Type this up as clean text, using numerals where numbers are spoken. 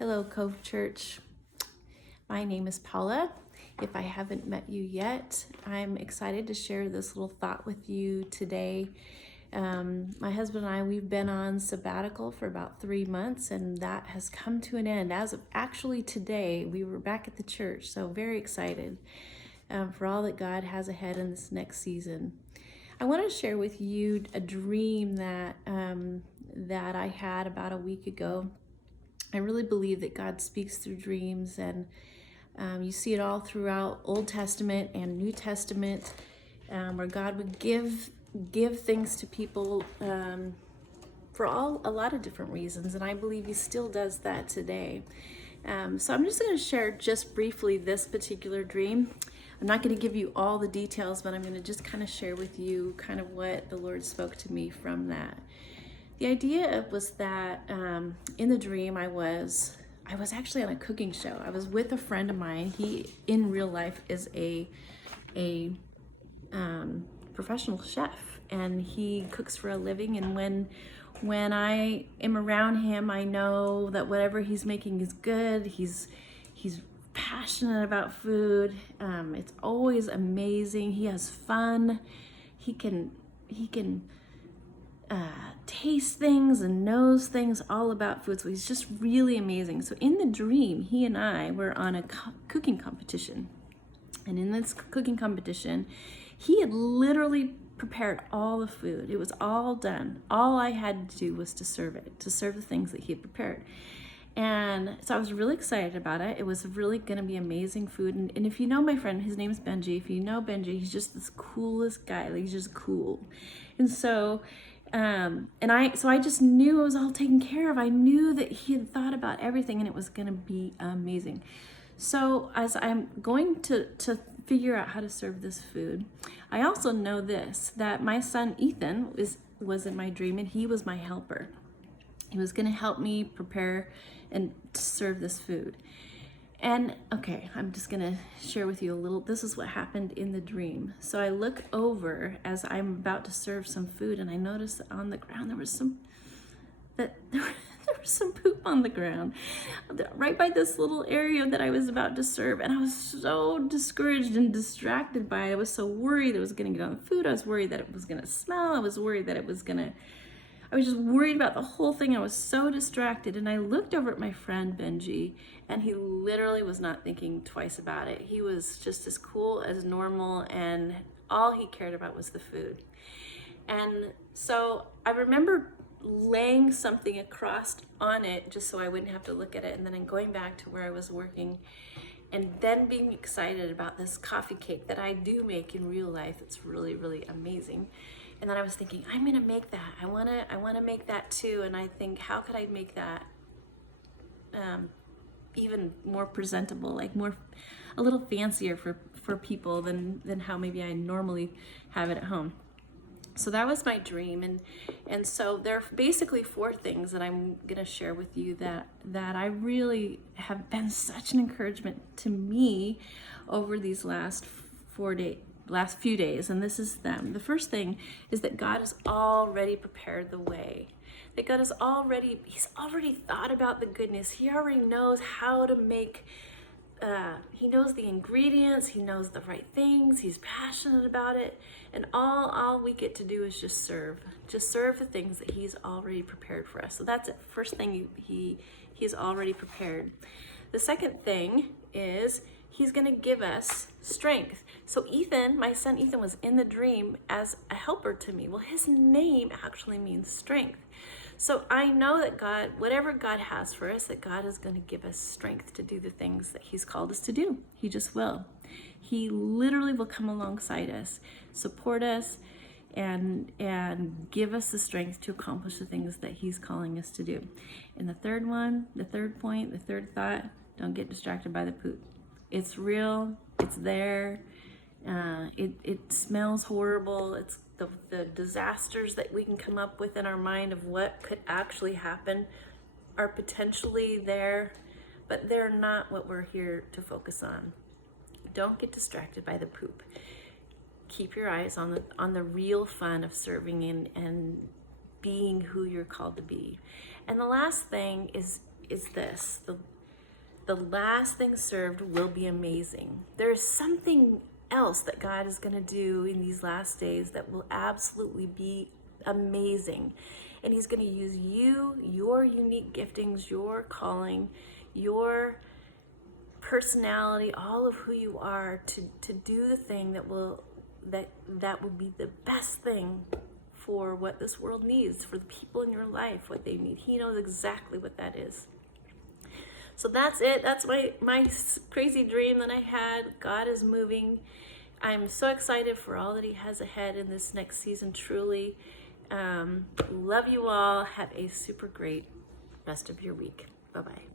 Hello, Cove Church. My name is Paula. If I haven't met you yet, I'm excited to share this little thought with you today. My husband and I, we've been on sabbatical for about 3 months, and that has come to an end. As of actually today, we were back at the church, so very excited for all that God has ahead in this next season. I want to share with you a dream that I had about a week ago. I really believe that God speaks through dreams, and you see it all throughout Old Testament and New Testament, where God would give things to people for a lot of different reasons, and I believe He still does that today. So I'm just going to share just briefly this particular dream. I'm not going to give you all the details, but I'm going to just kind of share with you kind of what the Lord spoke to me from that. The idea was that in the dream I was actually on a cooking show. I was with a friend of mine. He in real life is a professional chef, and he cooks for a living. And when I am around him, I know that whatever he's making is good. He's passionate about food. It's always amazing. He has fun. He can taste things and knows things all about food. So he's just really amazing. So in the dream, he and I were on a cooking competition. And in this cooking competition, he had literally prepared all the food. It was all done. All I had to do was to serve the things that he had prepared. And so I was really excited about it. It was really going to be amazing food. And if you know my friend, his name is Benji. If you know Benji, he's just this coolest guy. Like, he's just cool. And so I just knew it was all taken care of. I knew that he had thought about everything, and it was going to be amazing. So as I'm going to figure out how to serve this food, I also know that my son Ethan was in my dream, and he was my helper. He was going to help me prepare and to serve this food. And okay, I'm just gonna share with you a little. This is what happened in the dream. So I look over as I'm about to serve some food, and I notice that on the ground there was some poop on the ground, right by this little area that I was about to serve. And I was so discouraged and distracted by it. I was so worried it was gonna get on the food. I was worried that it was gonna smell. I was worried that I was just worried about the whole thing. I was so distracted, and I looked over at my friend Benji, and he literally was not thinking twice about it. He was just as cool as normal, and all he cared about was the food. And so I remember laying something across on it just so I wouldn't have to look at it, and then I'm going back to where I was working, and then being excited about this coffee cake that I do make in real life. It's really, really amazing. And then I was thinking, I'm gonna make that. I wanna make that too. And I think, how could I make that even more presentable, like a little fancier for people than how maybe I normally have it at home. So that was my dream, and so there are basically 4 things that I'm gonna share with you that I really have been such an encouragement to me over these last few days, and this is them. The first thing is that God has already prepared the way. That God he's already thought about the goodness. He already knows how to make, he knows the ingredients, he knows the right things, he's passionate about it, and all we get to do is just serve the things that he's already prepared for us. So that's it. First thing, he's already prepared. The second thing is he's going to give us strength. So Ethan, my son Ethan, was in the dream as a helper to me. Well, his name actually means strength. So I know that God, whatever God has for us, that God is going to give us strength to do the things that he's called us to do. He just will. He literally will come alongside us, support us, and give us the strength to accomplish the things that he's calling us to do. And the third thought, don't get distracted by the poop. It's real, it's there, it smells horrible. It's the disasters that we can come up with in our mind of what could actually happen are potentially there, but they're not what we're here to focus on. Don't get distracted by the poop. Keep your eyes on the real fun of serving and being who you're called to be. And the last thing is is this: the last thing served will be amazing. There is something else that God is going to do in these last days that will absolutely be amazing. And he's going to use you, your unique giftings, your calling, your personality, all of who you are, to do the thing that will be the best thing for what this world needs, for the people in your life, what they need. He knows exactly what that is. So that's it. That's my crazy dream that I had. God is moving. I'm so excited for all that he has ahead in this next season, truly. Love you all. Have a super great rest of your week. Bye-bye.